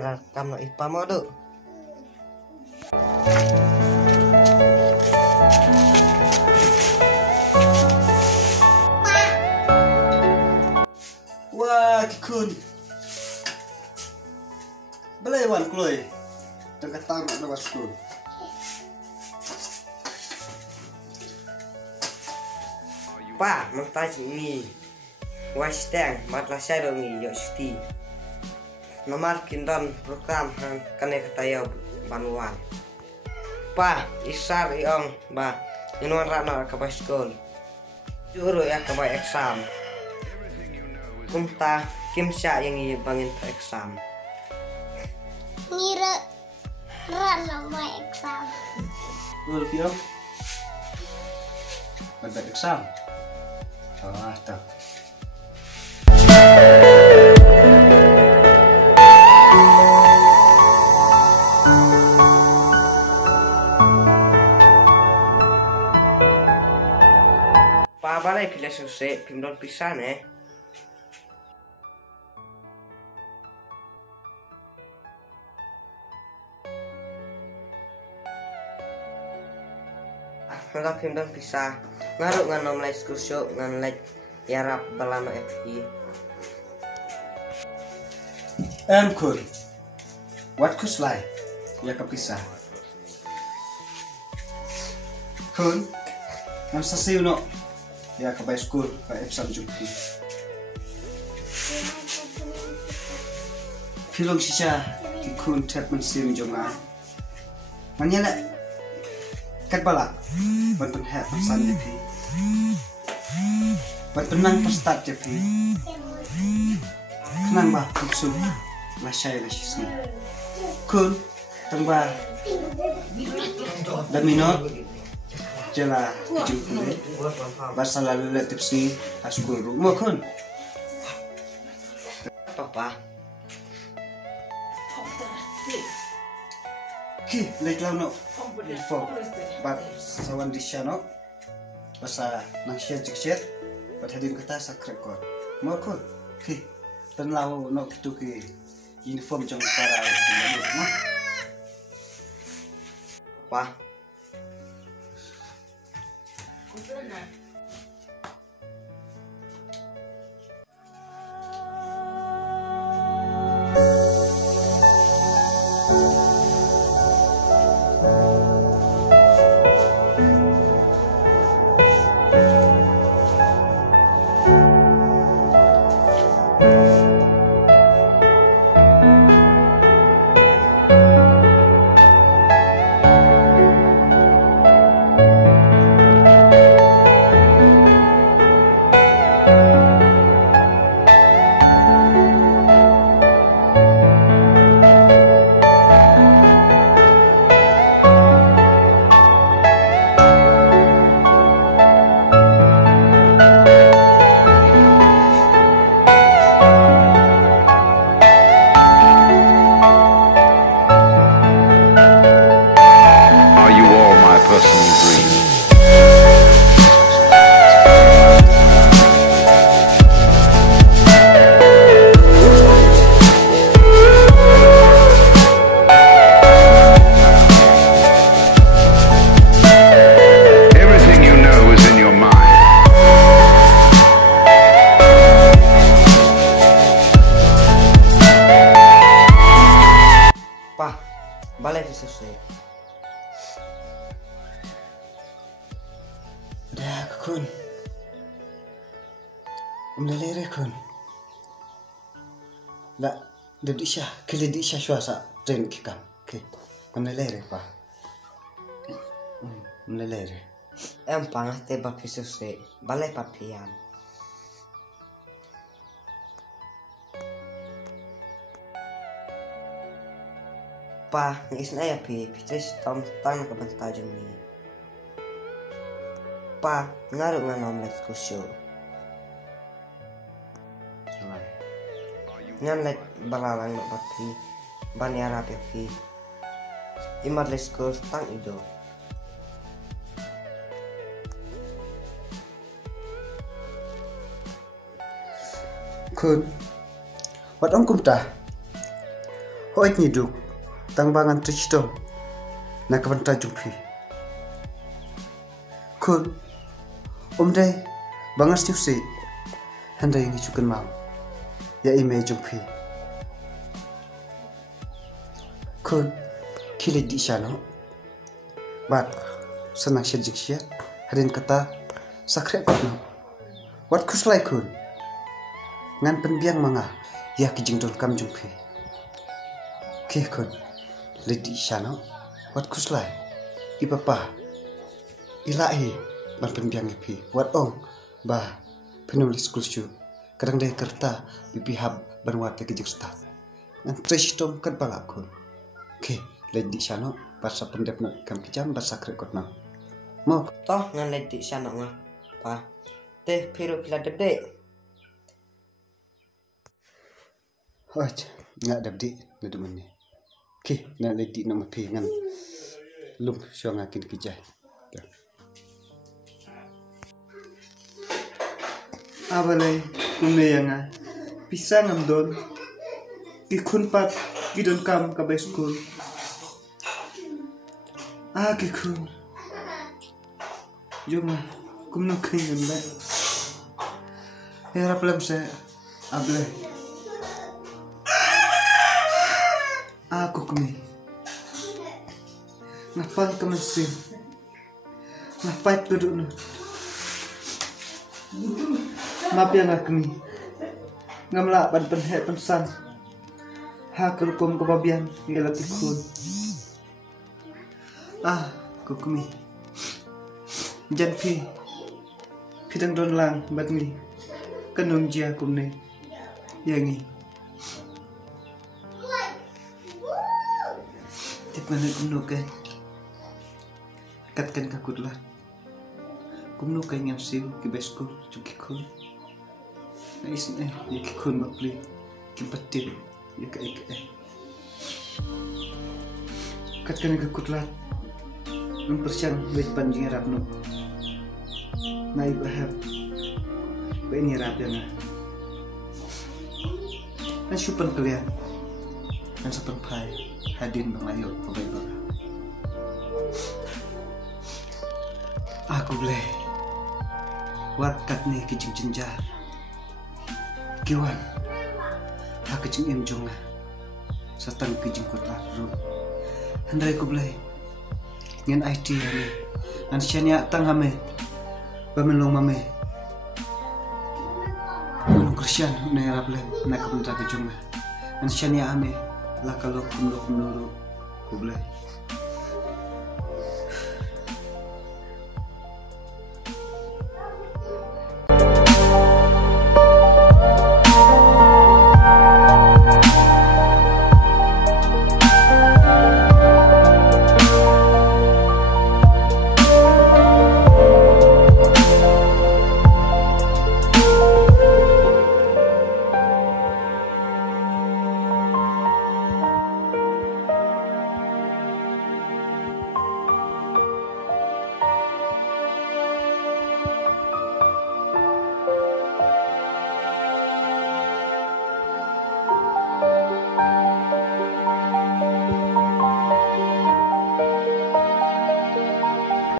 era kamu ipa modu. Wah, kikun. Belewan kloy. Dekat tamat na wasku. Pa, magtaji ni. Wasdang matlah saya dongi yosti. Nomor kindon program han kane katayo banuan. Pa, isar iong ba inuan rana ka school. Juro ya ka exam. Kumta kimsya yang bangin ta exam. Ngira rana may exam. Ul pio. Bagad exam. Ah, ta. Pa balai pila selesai pimdon pisan Nggak pimdon pisah ngaruk nganom lai skursyo ngan lai yarap balano FI. Kun. What kuslai? Ya kepisah. Kun. Nam sasiu no. Ya ke school ke exam jumpi. Pilong sisa kikun tap mensim jonga. Manyala kat bala. Ban penhat pesan jepi. Ban penang pestat jepi. Kenang bah kuksum. Lasyai lasyisni. Kun tengba daminot jala jumpi. Basa lalu le tips ni askul rumah kun. Papa. Ki, lek lau no. Info. Bat sawan di no. Basa nang share jikset. Bat hadim kata sakret kon. Mau kun. Ki, dan lau no kitu ki uniform jong para no. Pa. Balai selesai. Dah kun. Umlelere kun. La, dedi syah, keledi syah suasa tren kikam. Ke. Umlelere pa. Umlelere. Empang te bapi selesai. Balai papian. Pa, isna ya pi, pitres tam tang ka bantajong ni. Pa, ngaruh nganom les kusyo. Nyan let balalang no papi, banyara papi. Imar les kus tang ido. Kun. Wat ong kumta. Hoit nyiduk tang bangan tristom na kabanta jumpi. Kun dai bangas nyusi handai ngicukan mau ya ime jumpi. Kun kili di shano bat senang syajik syat harin kata sakre kotno wat kuslai kun ngan penbiang manga ya kijing dol kam jumpi. Ki kun lidi shano wat kuslai ipapa ilahi ban penbiang ipi wat ong ba penulis kulsyu kadang deh kerta bibi hab ban wat kijing staf ngan tristom kat balakun. Ki lidi shano basa pendep nak kam kijam basa krekot na mau toh ngan ledi sana ngah pa teh piru pila dede hoj nggak dabdi nadum ni ki na ledi nama pi ngan lum syong akin kijai abalai kumne yanga pisang amdon ikun pat gidon kam ka school kikun jom kumno kingen ba era pelam se able aku kumi ngapal kemesin ngapai duduk no maaf ya ngakmi ngamla ban penhe pensan hakul kum kebabian ngelat ikun kukumi jan pidang don lang batmi kanung jia kumne yangi tip mana kumno kai katkan kakutlah kumno kai ngam siu ki besko chuki kun na isne yaki kun mapli kimpatil yakai katkan kakutlah mempersiang baik panjang rapno naik bahap ini rap yang syupan kalian dan sepen pai hadin mengayo kebaik aku boleh wat kat nih kijing jenja kiwan aku kijing emjong satang kijing kota ru handai aku boleh ngen IT ame an syanya tang ame bamelong mame anu Christian ne rablem na kamta kejunga an syanya ame la kalau kumlo kumlo kublai